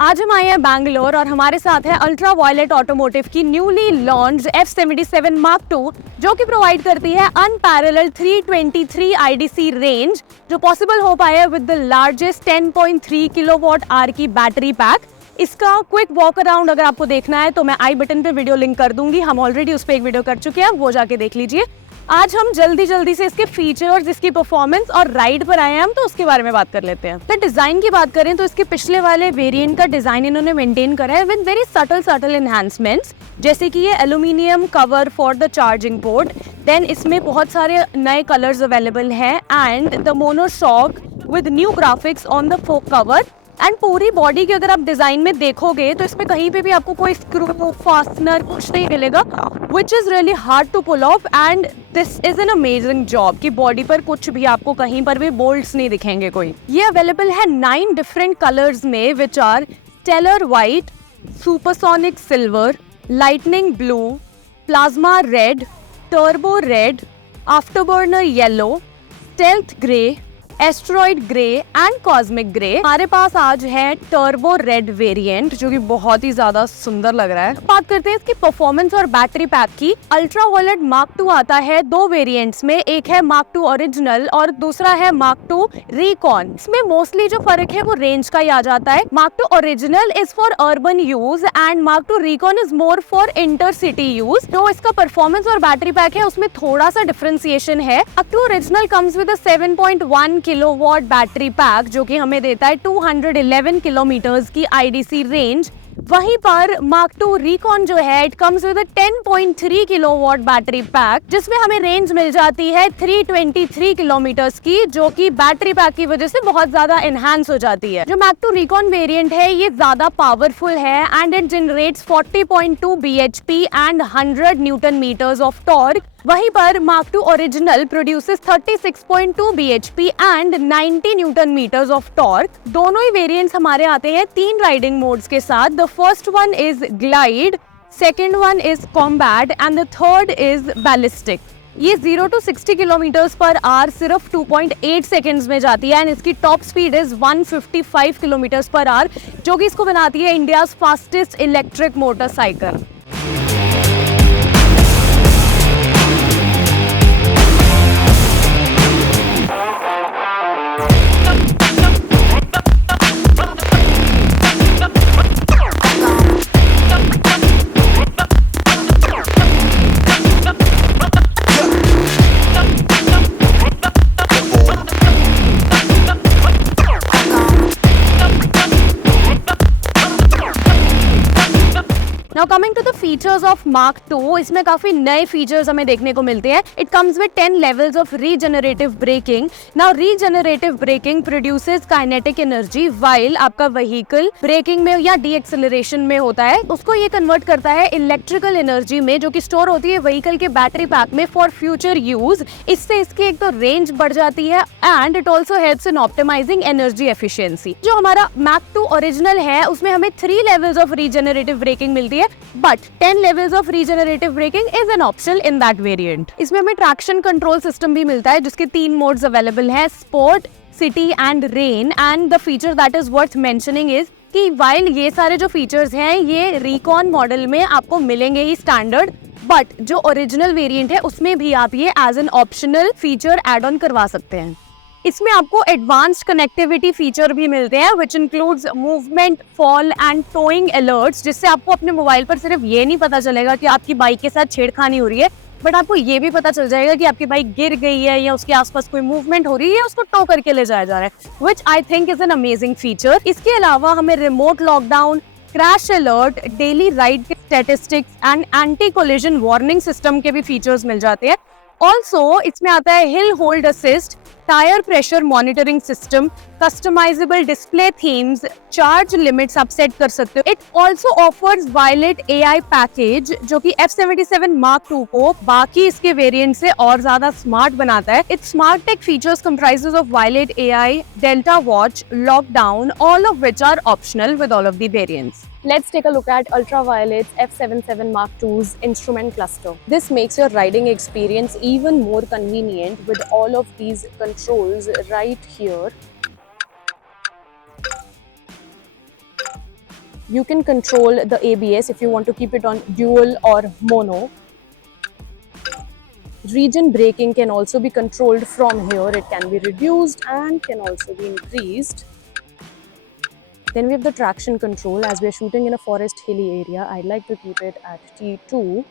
आज हम आए हैं बैंगलोर और हमारे साथ है अल्ट्रा वायलेट ऑटोमोटिव की newly launched F77 Mark II, जो कि प्रोवाइड करती है अनपैरेलल्ड 323 IDC रेंज, जो पॉसिबल हो पाया with the largest 10.3 kilowatt hour की बैटरी पैक। इसका क्विक वॉक अराउंड अगर आपको देखना है तो मैं आई बटन पे वीडियो लिंक कर दूंगी, हम ऑलरेडी उस पर एक वीडियो कर चुके हैं, वो जाके देख लीजिए। आज हम जल्दी से इसके फीचर्स, इसकी परफॉर्मेंस और राइड पर आए हैं हम, तो उसके बारे में बात कर लेते हैं। तो डिजाइन की बात करें तो इसके पिछले वाले वेरिएंट का डिजाइन इन्होंने मेंटेन करा है विद वेरी सटल एनहांसमेंट्स, जैसे कि ये aluminium cover for the charging port, then इसमें बहुत सारे नए कलर्स अवेलेबल हैं and the monoshock with new graphics on the fork cover. And पूरी बॉडी की अगर आप डिजाइन में देखोगे तो इसमें कहीं पे भी आपको कोई स्क्रू, फास्टनर कुछ नहीं मिलेगा, which is really hard to pull off and this is an amazing job कि बॉडी पर कुछ भी आपको कहीं पर भी बोल्ट्स नहीं दिखेंगे कोई। ये अवेलेबल है 9 डिफरेंट कलर्स में, which are stellar white, supersonic silver, lightning blue, plasma red, turbo red, afterburner yellow, stealth grey, asteroid grey and cosmic grey. हमारे पास आज है टर्बो रेड वेरिएंट, जो कि बहुत ही ज्यादा सुंदर लग रहा है। बात करते हैं इसकी परफॉर्मेंस और बैटरी पैक की। अल्ट्रा वायलेट मार्क II आता है 2 वेरिएंट्स में, एक है मार्क II ओरिजिनल और दूसरा है मार्क II रिकॉन। इसमें मोस्टली जो फर्क है वो रेंज का ही आ जाता है। Mark II original is for urban use and mark II recon is more for intercity use. तो इसका परफॉर्मेंस और बैटरी पैक है उसमें थोड़ा सा डिफरेंशिएशन है। Mark II original comes with 7.1 kilowatt battery pack, जो कि हमें देता है 211 किलोमीटर्स की आईडीसी रेंज। वहीं पर मार्क II रिकॉन जो है it comes with 10.3 kilowatt battery pack, जिसमें हमें रेंज मिल जाती है 323 किलोमीटर्स की, जो कि बैटरी पैक की वजह से बहुत ज्यादा एनहांस हो जाती है। जो मार्क II रिकॉन वेरिएंट है ये ज्यादा पावरफुल है and it generates 40.2 bhp and 100 newton metres of torque. वहीं पर Mark II original produces 36.2 bhp and 90 newton metres of torque. दोनों ही वेरिएंट्स हमारे आते हैं 3 राइडिंग मोड्स के साथ। The first one is glide, second one is combat and the third is ballistic. ये 0 to 60 किलोमीटर्स पर आवर सिर्फ 2.8 seconds में जाती है एंड इसकी top speed is 155 kilometres per hour, जो कि इसको बनाती है India's fastest electric motorcycle. Now coming to the features of Mark II, इसमें काफी नए फीचर्स हमें देखने को मिलते हैं। It comes with 10 levels of regenerative braking. Now regenerative braking produces kinetic energy while आपका व्हीकल ब्रेकिंग में या डीएक्सेलरेशन में होता है, उसको ये कन्वर्ट करता है इलेक्ट्रिकल एनर्जी में, जो कि स्टोर होती है व्हीकल के बैटरी पैक में फॉर फ्यूचर यूज। इससे इसकी एक तो रेंज बढ़ जाती है and it also helps in optimising energy efficiency. जो हमारा मार्क II ओरिजिनल है उसमें हमें 3 लेवल्स ऑफ रीजेनरेटिव ब्रेकिंग मिलती है, but 10 levels of regenerative braking is an optional in that variant. इसमें हमें ट्रैक्शन कंट्रोल सिस्टम भी मिलता है, जिसके 3 मोड्स अवेलेबल है, sport, city and rain. And the feature that is worth mentioning is कि वाइल ये सारे जो फीचर्स हैं ये रिकॉन मॉडल में आपको मिलेंगे ही स्टैंडर्ड, बट जो ओरिजिनल वेरिएंट है उसमें भी आप ये as an optional feature add on करवा सकते हैं। इसमें आपको एडवांस्ड कनेक्टिविटी फीचर भी मिलते हैं which includes movement, fall and towing alerts, जिससे आपको अपने मोबाइल पर सिर्फ ये नहीं पता चलेगा कि आपकी बाइक के साथ छेड़खानी हो रही है, बट आपको ये भी पता चल जाएगा कि आपकी बाइक गिर गई है या उसके आसपास कोई मूवमेंट हो रही है, उसको टो करके ले जाया जा रहा है, which I think is an amazing feature. इसके अलावा हमें remote lockdown, crash alert, daily ride के statistics and anti collision warning system के भी फीचर्स मिल जाते हैं। ऑल्सो इसमें आता है hill hold assist, tyre pressure monitoring system, customisable display themes, charge limits आप सेट कर सकते हो। It also offers Violet AI package, जो कि F77 Mark II को बाकी इसके वेरिएंट से और ज्यादा स्मार्ट बनाता है। Its smart tech features comprises of Violet AI, Delta Watch, lockdown, all of which are optional with all of the variants. Let's take a look at Ultraviolet's F77 Mark II's instrument cluster. This makes your riding experience even more convenient with all of these controls right here. You can control the ABS if you want to keep it on dual or mono. Region braking can also be controlled from here. It can be reduced and can also be increased. Then we have the traction control. As we are shooting in a forest hilly area, I'd like to keep it at T2.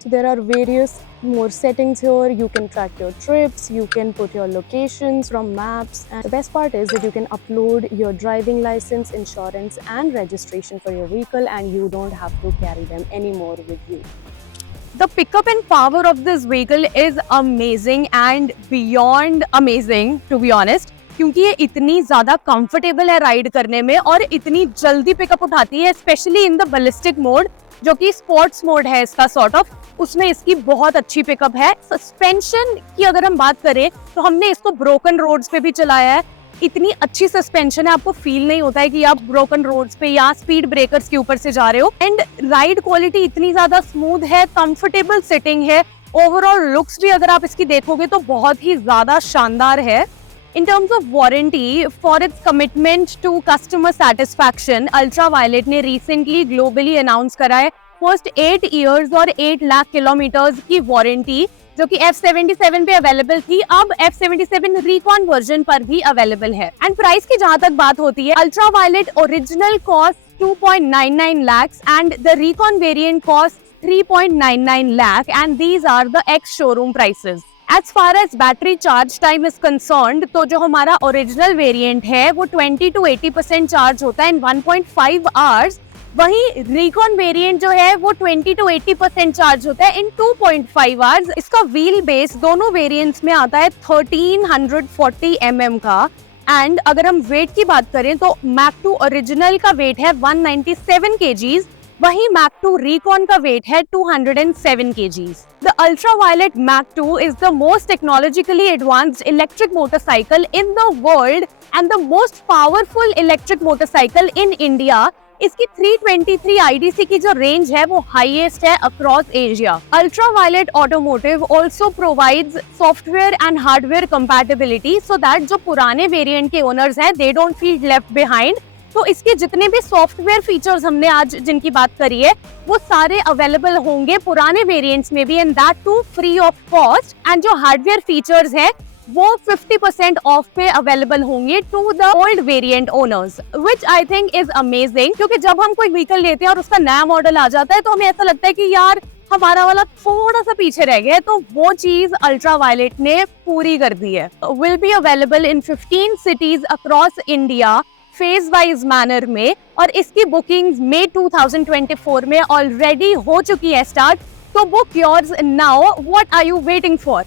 So there are various more settings here. You can track your trips, you can put your locations from maps, and the best part is that you can upload your driving license, insurance and registration for your vehicle, and you don't have to carry them anymore with you. The pickup and power of this vehicle is amazing and beyond amazing, to be honest. क्योंकि ये इतनी ज़्यादा comfortable है ride करने में और इतनी जल्दी पिकअप उठाती है, specially in the ballistic mode, जो कि स्पोर्ट्स मोड है इसका सॉर्ट ऑफ, उसमें इसकी बहुत अच्छी पिकअप है। सस्पेंशन की अगर हम बात करें तो हमने इसको ब्रोकन रोड्स पे भी चलाया है। इतनी अच्छी सस्पेंशन है, आपको फील नहीं होता है कि आप ब्रोकन रोड्स पे या स्पीड ब्रेकर्स के ऊपर से जा रहे हो। एंड राइड क्वालिटी इतनी ज्यादा स्मूथ है, कंफर्टेबल सिटिंग है, ओवरऑल लुक्स भी अगर आप इसकी देखोगे तो बहुत ही ज्यादा शानदार है। In terms of warranty, for its commitment to customer satisfaction, Ultraviolet ने recently globally announce करा है first 8 years और 8 लाख किलोमीटर्स की वारंटी, जो कि F77 पे अवेलेबल थी, अब F77 Recon वर्जन पर भी अवेलेबल है। एंड प्राइस की जहां तक बात होती है, Ultraviolet original cost 2.99 lakhs and the Recon variant cost 3.99 lakh, and these are the ex-showroom prices. As far as battery charge time is concerned, तो जो हमारा ओरिजिनल वेरिएंट है वो 20 to 80% चार्ज होता है इन 1.5 आवर्स। वहीं रिकॉन वेरिएंट जो है वो 20 to 80% चार्ज होता है इन 2.5 आवर्स। इसका व्हील बेस दोनों वेरिएंट्स में आता है 1340 mm का। एंड अगर हम वेट की बात करें तो मैक 2 ओरिजिनल का वेट है 197 kgs, वहीं मैक 2 Recon का वेट है 207 kgs. The Ultraviolet Mach 2 is the most technologically advanced electric motorcycle in the world and the most powerful electric motorcycle in India. इसकी 323 IDC की जो रेंज है वो हाईएस्ट है across Asia. Ultraviolet Automotive also provides software and hardware compatibility so that जो पुराने variant के owners हैं they don't feel left behind. तो इसके जितने भी सॉफ्टवेयर फीचर्स हमने आज जिनकी बात करी है वो सारे अवेलेबल होंगे पुराने वेरिएंट्स में भी, and that too free of cost. And जो हार्डवेयर फीचर्स है वो 50% ऑफ पे अवेलेबल होंगे to the old variant owners, which I think is amazing. क्योंकि जब हम कोई व्हीकल लेते हैं और उसका नया मॉडल आ जाता है तो हमें ऐसा लगता है कि यार हमारा वाला थोड़ा सा पीछे रह गया है, तो वो चीज अल्ट्रावायलेट ने पूरी कर दी है। Will be available in 15 cities across India phase wise manner में, और इसकी बुकिंग मई 2024 में ऑलरेडी हो चुकी है स्टार्ट। तो book yours now, what are you waiting for?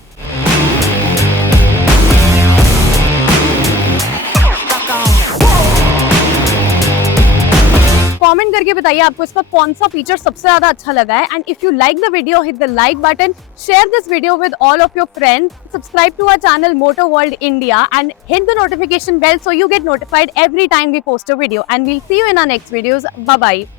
Comment करके बताइए आपको इसका कौन सा फीचर सबसे ज्यादा अच्छा लगा है। And if you like the video, hit the like button, share this video with all of your friends, subscribe to our channel Motor World India and hit the notification bell so you get notified every time we post a video, and we'll see you in our next videos. Bye bye.